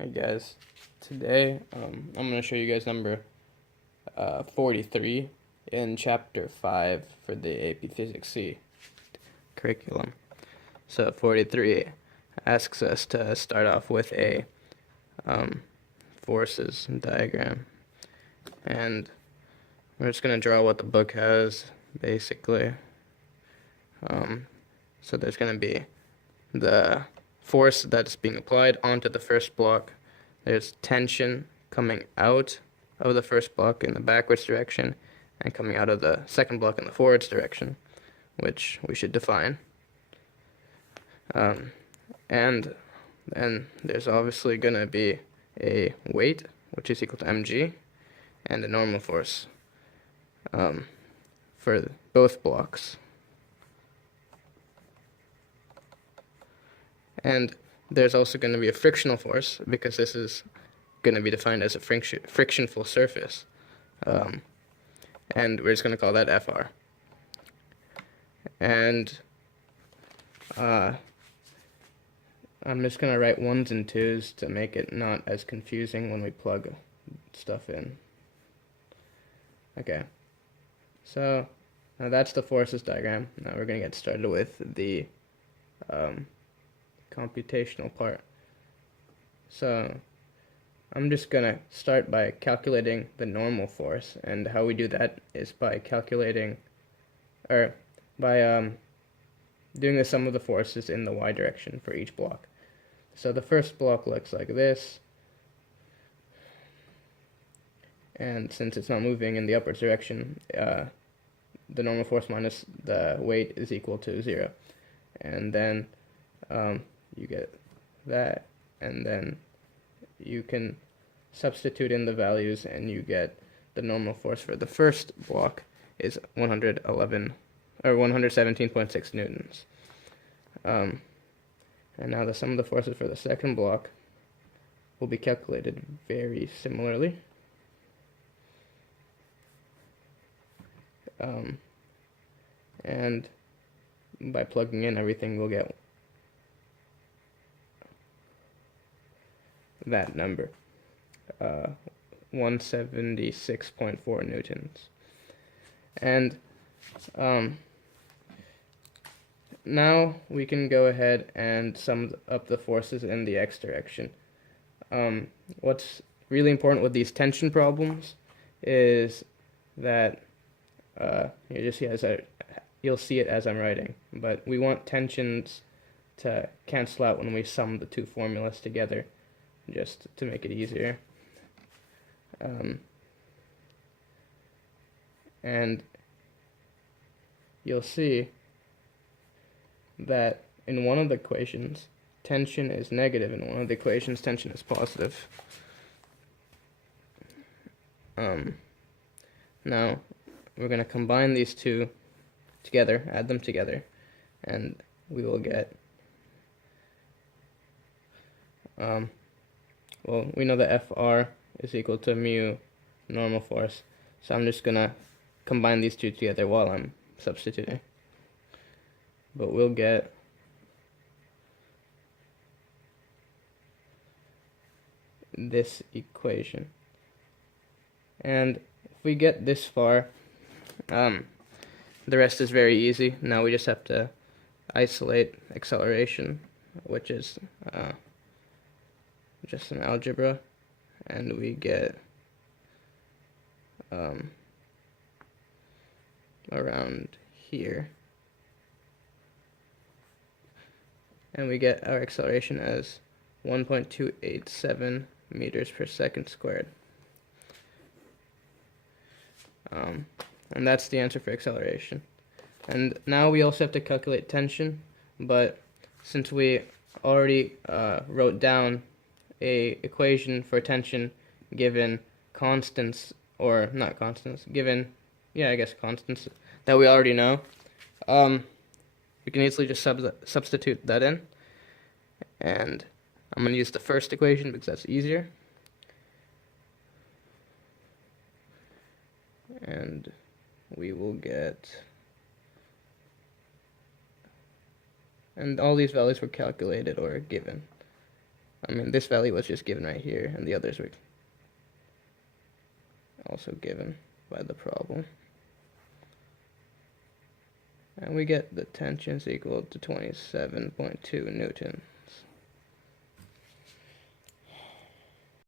Hi guys, today I'm going to show you guys number 43 in chapter 5 for the AP Physics C curriculum. So 43 asks us to start off with a forces diagram, and we're just going to draw what the book has basically. So there's going to be the force that's being applied onto the first block. There's tension coming out of the first block in the backwards direction and coming out of the second block in the forwards direction, which we should define. And then there's obviously going to be a weight, which is equal to mg, and a normal force for both blocks. And there's also going to be a frictional force, because this is going to be defined as a frictionful surface. And we're just going to call that Fr. And I'm just going to write 1s and 2s to make it not as confusing when we plug stuff in. Okay, so now that's the forces diagram. Now we're going to get started with the computational part. So I'm just going to start by calculating the normal force, and how we do that is by calculating, or by doing the sum of the forces in the y direction for each block. So the first block looks like this, and since it's not moving in the upwards direction, the normal force minus the weight is equal to 0. And then you get that, and then you can substitute in the values, and you get the normal force for the first block is 117.6 newtons. And now the sum of the forces for the second block will be calculated very similarly. And by plugging in everything, we'll get that number, 176.4 newtons. And now we can go ahead and sum up the forces in the x direction. What's really important with these tension problems is that you'll see it as I'm writing, but we want tensions to cancel out when we sum the two formulas together, just to make it easier. And you'll see that in one of the equations, tension is negative. In one of the equations, tension is positive. Now, we're going to combine these two together, add them together, and we will get, well, we know that Fr is equal to mu normal force, so I'm just going to combine these two together while I'm substituting. But we'll get this equation. And if we get this far, the rest is very easy. Now we just have to isolate acceleration, which is just some algebra, and we get around here, and we get our acceleration as 1.287 meters per second squared. And that's the answer for acceleration. And now we also have to calculate tension, but since we already wrote down a equation for tension given constants, or not constants, given, I guess constants that we already know, we can easily just substitute that in. And I'm going to use the first equation because that's easier. And we will get, and all these values were calculated or given. I mean, this value was just given right here, and the others were also given by the problem. And we get the tension's equal to 27.2 Newton.